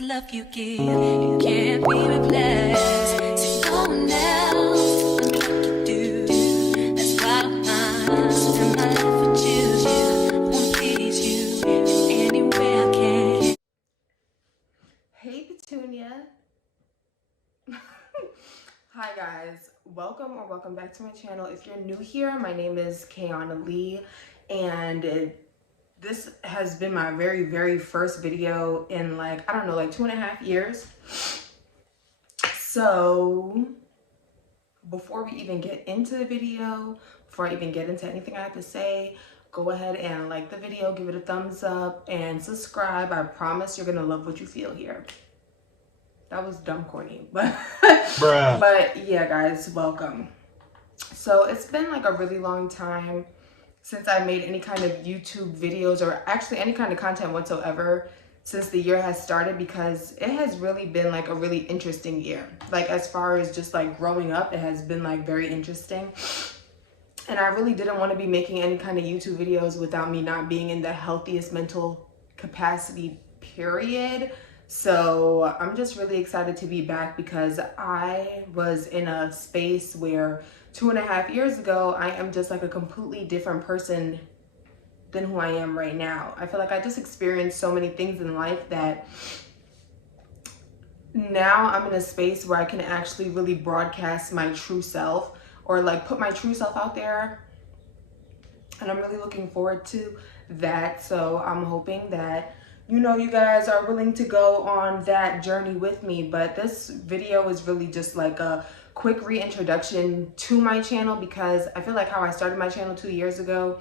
the love you give, you can't be replaced. So no one else can do what you do. That's why I'm spend my life with you. I wanna please you in any way I can. Hey Petunia. Hi guys, welcome back to my channel. If you're new here, my name is Heyyyyy, and this has been my very first video in like 2.5 years. So before we even get into the video, before I even get into anything I have to say, go ahead and like the video, give it a thumbs up, and subscribe. I promise you're gonna love what you feel here. That was dumb corny, but but yeah guys, welcome. So it's been like a really long time since I made any kind of YouTube videos, or actually any kind of content whatsoever, since the year has started, because it has really been like a really interesting year. Like as far as just like growing up, it has been like very interesting. And I really didn't want to be making any kind of YouTube videos without me not being in the healthiest mental capacity, period. So I'm just really excited to be back, because I was in a space where 2.5 years ago, I am just like a completely different person than who I am right now. I feel like I just experienced so many things in life that now I'm in a space where I can actually really broadcast my true self, or like put my true self out there. And I'm really looking forward to that. So I'm hoping that you guys are willing to go on that journey with me. But this video is really just like a quick reintroduction to my channel, because I feel like how I started my channel 2 years ago,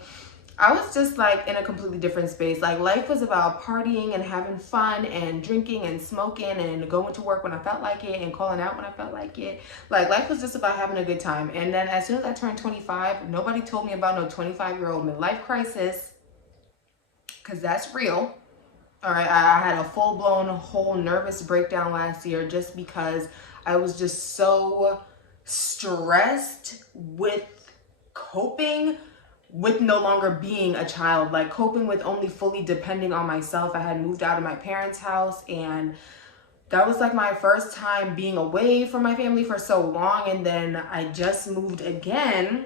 I was just like in a completely different space. Like life was about partying and having fun and drinking and smoking and going to work when I felt like it and calling out when I felt like it. Like life was just about having a good time. And then as soon as I turned 25, nobody told me about no 25-year-old midlife crisis, because that's real. All right, I had a full-blown whole nervous breakdown last year just because I was just so stressed with coping with no longer being a child, like coping with only fully depending on myself. I had moved out of my parents' house, and that was like my first time being away from my family for so long. And then I just moved again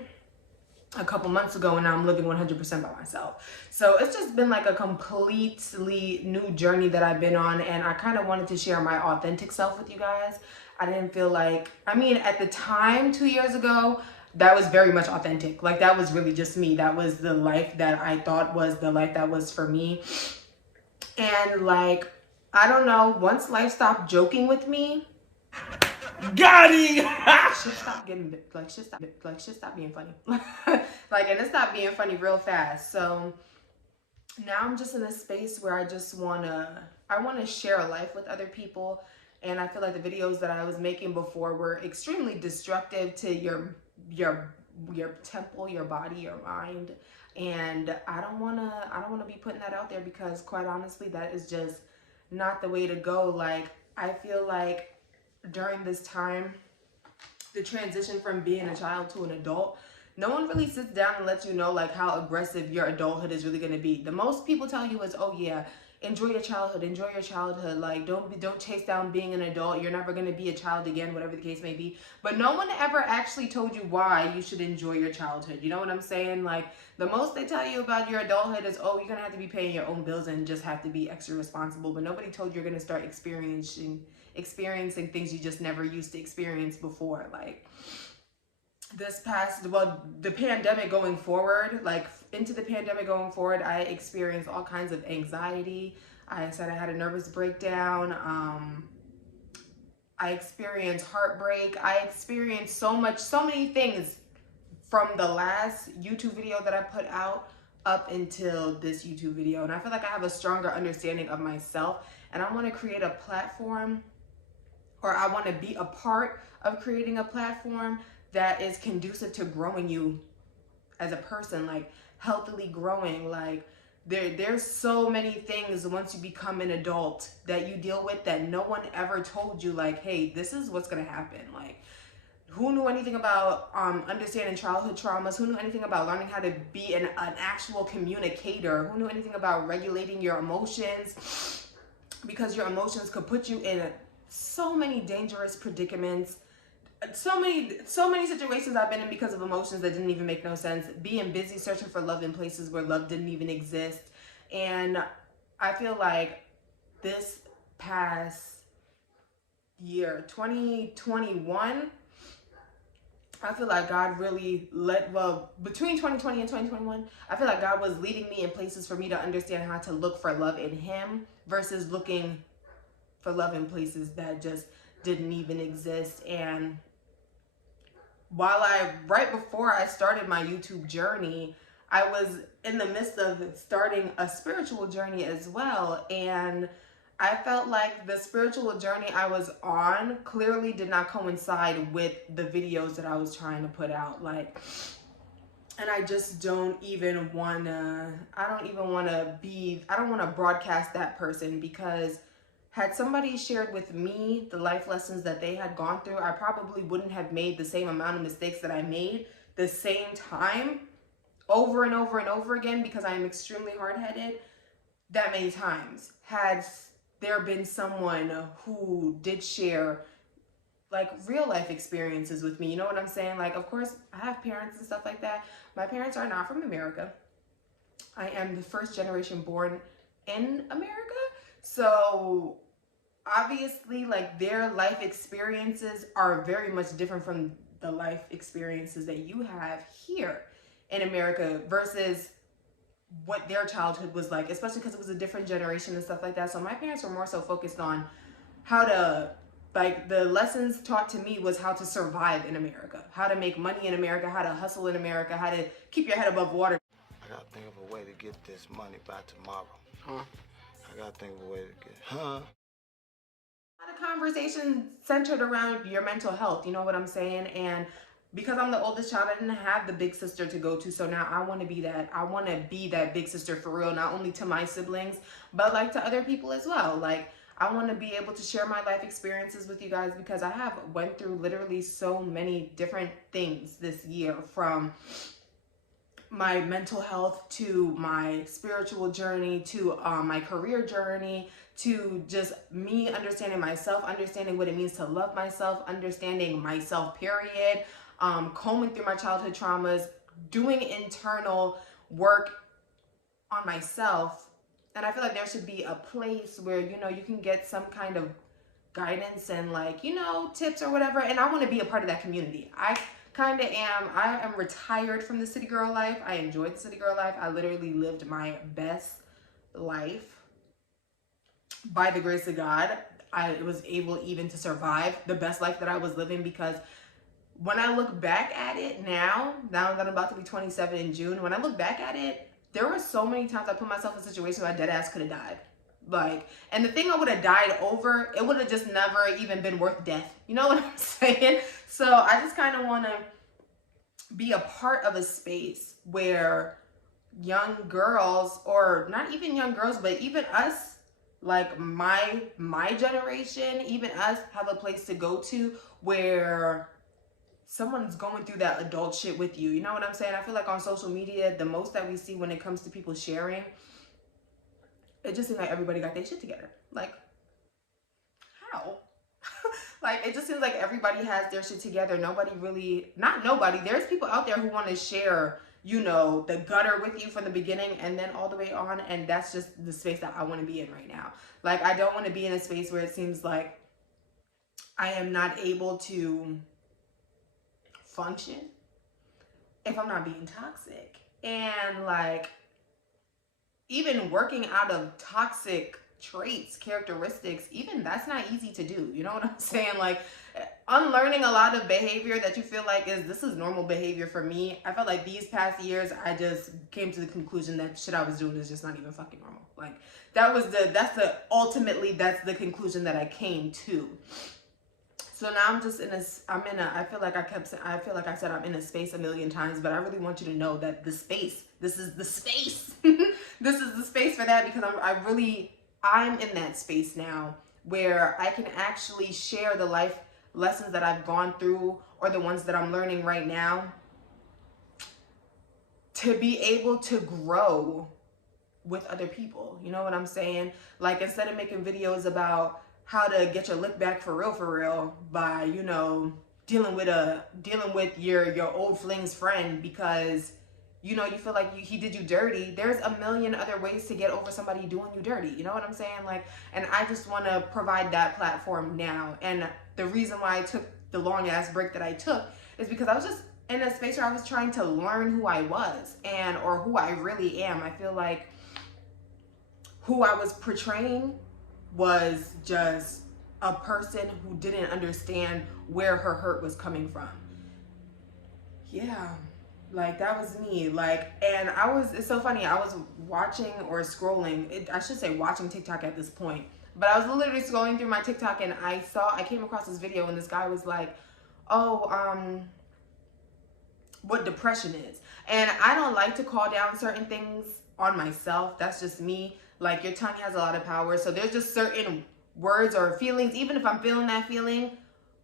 a couple months ago, and now I'm living 100% by myself. So it's just been like a completely new journey that I've been on, and I kind of wanted to share my authentic self with you guys. I didn't feel like, I mean, at the time 2 years ago, that was very much authentic. Like that was really just me. That was the life that I thought was the life that was for me. And like, I don't know, once life stopped joking with me, got it. Shit stopped getting shit stopped being funny. Like, and it stopped being funny real fast. So now I'm just in a space where I just I wanna share a life with other people. And I feel like the videos that I was making before were extremely destructive to your temple, your body, your mind. And I don't wanna be putting that out there, because quite honestly, that is just not the way to go. Like I feel like during this time, the transition from being a child to an adult, no one really sits down and lets you know like how aggressive your adulthood is really going to be. The most people tell you is, oh yeah, enjoy your childhood, like don't chase down being an adult, you're never going to be a child again, whatever the case may be. But no one ever actually told you why you should enjoy your childhood. You know what I'm saying? Like the most they tell you about your adulthood is, oh, you're going to have to be paying your own bills and just have to be extra responsible. But nobody told you you're going to start experiencing things you just never used to experience before. Like the pandemic going forward, like into the pandemic going forward, I experienced all kinds of anxiety. I said I had a nervous breakdown. I experienced heartbreak. I experienced so many things from the last YouTube video that I put out up until this YouTube video. And I feel like I have a stronger understanding of myself, and I want to create a platform, or I want to be a part of creating a platform that is conducive to growing you as a person, like healthily growing. Like there's so many things once you become an adult that you deal with that no one ever told you, like, hey, this is what's gonna happen. Like who knew anything about understanding childhood traumas? Who knew anything about learning how to be an actual communicator? Who knew anything about regulating your emotions? because your emotions could put you in so many dangerous predicaments. So many situations I've been in because of emotions that didn't even make no sense. Being busy searching for love in places where love didn't even exist. And I feel like this past year, 2021, I feel like God really between 2020 and 2021, I feel like God was leading me in places for me to understand how to look for love in Him versus looking for love in places that just didn't even exist. And right before I started my YouTube journey, I was in the midst of starting a spiritual journey as well. And I felt like the spiritual journey I was on clearly did not coincide with the videos that I was trying to put out. And I just don't even want to broadcast that person, because had somebody shared with me the life lessons that they had gone through, I probably wouldn't have made the same amount of mistakes that I made the same time over and over and over again, because I am extremely hard-headed, that many times. Had there been someone who did share like real life experiences with me, you know what I'm saying? Like, of course, I have parents and stuff like that. My parents are not from America. I am the first generation born in America. So obviously, like, their life experiences are very much different from the life experiences that you have here in America versus what their childhood was like, especially because it was a different generation and stuff like that. So my parents were more so focused on how to, like, the lessons taught to me was how to survive in America, how to make money in America, how to hustle in America, how to keep your head above water. I gotta think of a way to get this money by tomorrow. I gotta think of a way to get, A lot of conversation centered around your mental health, you know what I'm saying? And because I'm the oldest child, I didn't have the big sister to go to. So now I want to be that big sister for real, not only to my siblings, but like to other people as well. Like, I want to be able to share my life experiences with you guys, because I have went through literally so many different things this year, from my mental health to my spiritual journey to my career journey, to just me understanding myself, understanding what it means to love myself, understanding myself, period, combing through my childhood traumas, doing internal work on myself. And I feel like there should be a place where, you know, you can get some kind of guidance and, like, you know, tips or whatever. And I want to be a part of that community. I am retired from the city girl life. I enjoyed the city girl life. I literally lived my best life. By the grace of God, I was able even to survive the best life that I was living, because when I look back at it now that I'm about to be 27 in June, when I look back at it, there were so many times I put myself in situations where I dead ass could have died. Like, and the thing I would have died over, it would have just never even been worth death. You know what I'm saying? So I just kind of want to be a part of a space where young girls, or not even young girls, but even us, like my generation, even us, have a place to go to where someone's going through that adult shit with you. You know what I'm saying? I feel like on social media, the most that we see when it comes to people sharing, it just seems like everybody got their shit together. Like, how? Like, it just seems like everybody has their shit together. There's people out there who want to share, you know, the gutter with you from the beginning and then all the way on. And that's just the space that I want to be in right now. Like, I don't want to be in a space where it seems like I am not able to function if I'm not being toxic. And, like, even working out of toxic traits, characteristics, even that's not easy to do. You know what I'm saying? Like, unlearning a lot of behavior that you feel like this is normal behavior for me. I felt like these past years, I just came to the conclusion that shit I was doing is just not even fucking normal. Like, ultimately that's the conclusion that I came to. So now I feel like I said I'm in a space a million times, but I really want you to know that this is the space. This is the space for that, because I'm in that space now where I can actually share the life lessons that I've gone through, or the ones that I'm learning right now, to be able to grow with other people. You know what I'm saying? Like, instead of making videos about how to get your lick back for real by, you know, dealing with your old fling's friend because, you know, you feel like he did you dirty. There's a million other ways to get over somebody doing you dirty. You know what I'm saying? Like, and I just want to provide that platform now. And the reason why I took the long ass break that I took is because I was just in a space where I was trying to learn who I was or who I really am. I feel like who I was portraying was just a person who didn't understand where her hurt was coming from. Yeah, like that was me. Like, and it's so funny, I was watching or scrolling, I should say watching TikTok at this point, but I was literally scrolling through my TikTok and I came across this video and this guy was like, oh, what depression is. And I don't like to call down certain things on myself. That's just me. Like, your tongue has a lot of power. So there's just certain words or feelings, even if I'm feeling that feeling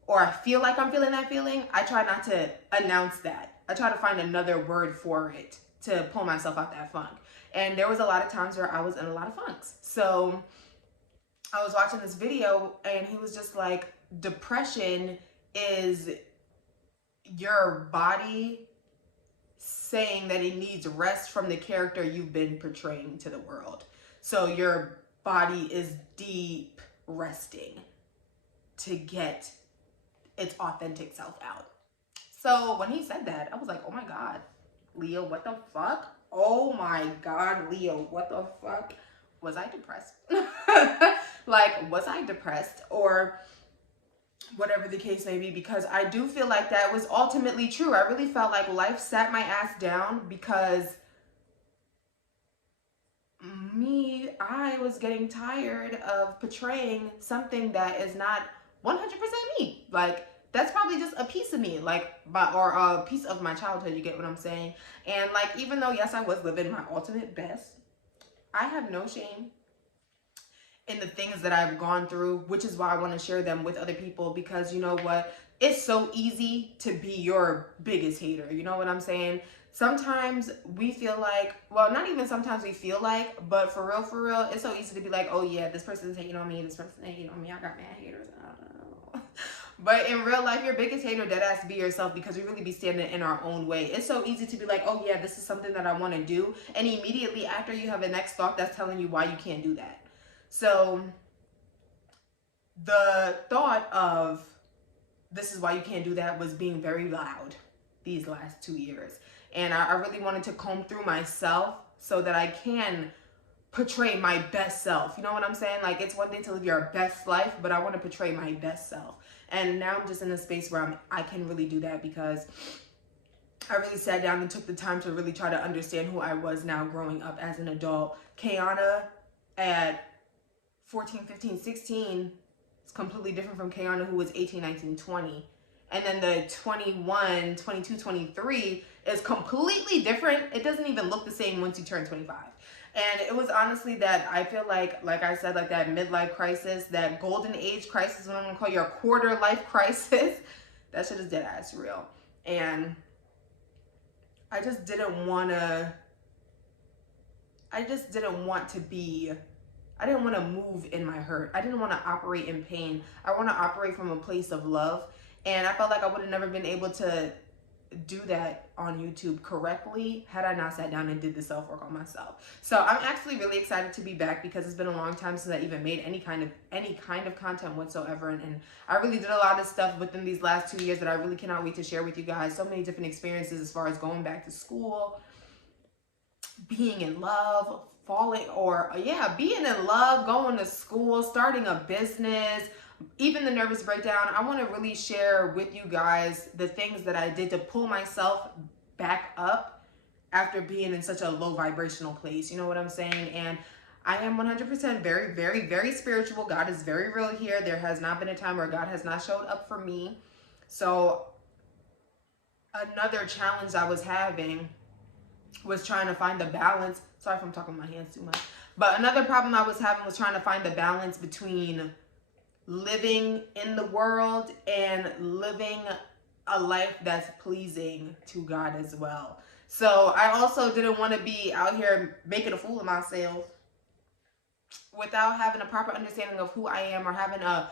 or I feel like I'm feeling that feeling, I try not to announce that. I try to find another word for it to pull myself out that funk. And there was a lot of times where I was in a lot of funks. So I was watching this video and he was just like, depression is your body saying that it needs rest from the character you've been portraying to the world. So your body is deep resting to get its authentic self out. So when he said that, I was like, oh my God, Leo, what the fuck? Oh my God, Leo, what the fuck? Was I depressed? Like, was I depressed? Or whatever the case may be, because I do feel like that was ultimately true. I really felt like life sat my ass down because I was getting tired of portraying something that is not 100% me. Like, that's probably just a piece of me, like, or a piece of my childhood, you get what I'm saying? And like, even though, yes, I was living my ultimate best, I have no shame in the things that I've gone through, which is why I want to share them with other people, because you know what? It's so easy to be your biggest hater. You know what I'm saying? Sometimes we feel like, well, not even sometimes we feel like, but for real, it's so easy to be like, oh yeah, this person's hating on me, this person's hating on me, I got mad haters. But in real life, your biggest hater, deadass, be yourself, because we really be standing in our own way. It's so easy to be like, oh yeah, this is something that I want to do. And immediately after, you have a next thought that's telling you why you can't do that. So the thought of this is why you can't do that was being very loud these last 2 years. And I really wanted to comb through myself so that I can portray my best self. You know what I'm saying? Like, it's one thing to live your best life, but I want to portray my best self. And now I'm just in a space where I can really do that, because I really sat down and took the time to really try to understand who I was now growing up as an adult. Kayana at 14, 15, 16 is completely different from Kayana who was 18, 19, 20. And then the 21, 22, 23 is completely different. It doesn't even look the same once you turn 25. And it was honestly that I feel like I said, like that midlife crisis, that golden age crisis, what I'm gonna call your quarter life crisis, that shit is dead ass real. And I just didn't want to move in my hurt. I didn't want to operate in pain. I want to operate from a place of love. And I felt like I would have never been able to do that on YouTube correctly had I not sat down and did the self-work on myself. So I'm actually really excited to be back, because it's been a long time since I even made any kind of content whatsoever. And I really did a lot of stuff within these last 2 years that I really cannot wait to share with you guys. So many different experiences as far as going back to school, being in love, being in love, going to school, starting a business, even the nervous breakdown. I want to really share with you guys the things that I did to pull myself back up after being in such a low vibrational place. You know what I'm saying? And I am 100% very, very, very spiritual. God is very real here. There has not been a time where God has not showed up for me. So another challenge I was having was trying to find the balance. Sorry if I'm talking with my hands too much. But another problem I was having was trying to find the balance between living in the world and living a life that's pleasing to God as well. So I also didn't want to be out here making a fool of myself without having a proper understanding of who I am, or having a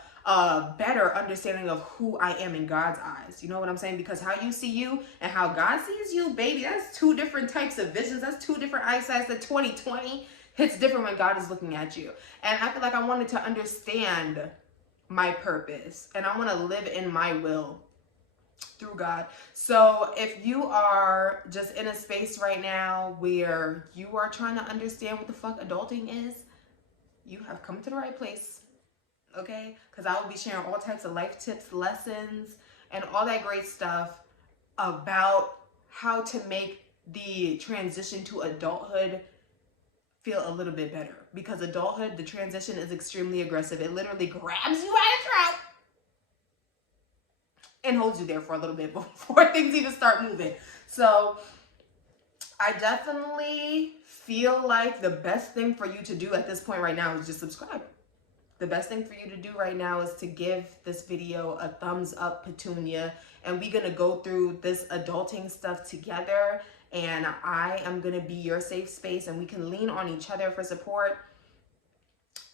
better understanding of who I am in God's eyes. You know what I'm saying? Because how you see you and how God sees you, baby, that's two different types of visions. That's two different eyesights. The 20/20 hits different when God is looking at you. And I feel like I wanted to understand my purpose, and I want to live in my will through God. So if you are just in a space right now where you are trying to understand what the fuck adulting is, you have come to the right place, okay? Because I will be sharing all types of life tips, lessons, and all that great stuff about how to make the transition to adulthood feel a little bit better. Because adulthood, the transition is extremely aggressive. It literally grabs you by the throat and holds you there for a little bit before things even start moving. So I definitely feel like the best thing for you to do at this point right now is just subscribe. The best thing for you to do right now is to give this video a thumbs up, Petunia, and we're gonna go through this adulting stuff together, and I am gonna be your safe space, and we can lean on each other for support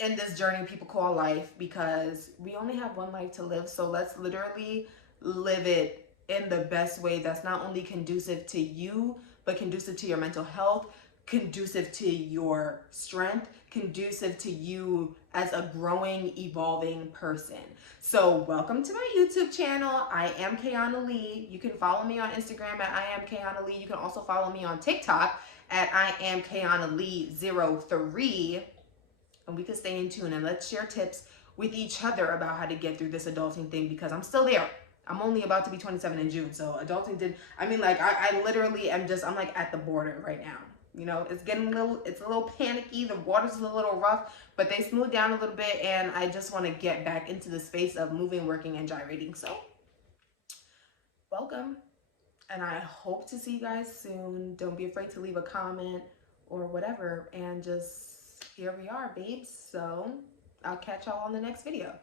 in this journey people call life, because we only have one life to live. So let's literally live it in the best way that's not only conducive to you, but conducive to your mental health, conducive to your strength, conducive to you as a growing, evolving person. So welcome to my YouTube channel. I am Kayana Lee. You can follow me on Instagram at I am Kayana Lee. You can also follow me on TikTok at I am Kayana Lee 03. And we can stay in tune and let's share tips with each other about how to get through this adulting thing, because I'm still there. I'm only about to be 27 in June. So adulting I literally am I'm like at the border right now. You know, it's a little panicky. The water's a little rough, but they smooth down a little bit. And I just want to get back into the space of moving, working, and gyrating. So welcome. And I hope to see you guys soon. Don't be afraid to leave a comment or whatever. And just here we are, babes. So I'll catch y'all on the next video.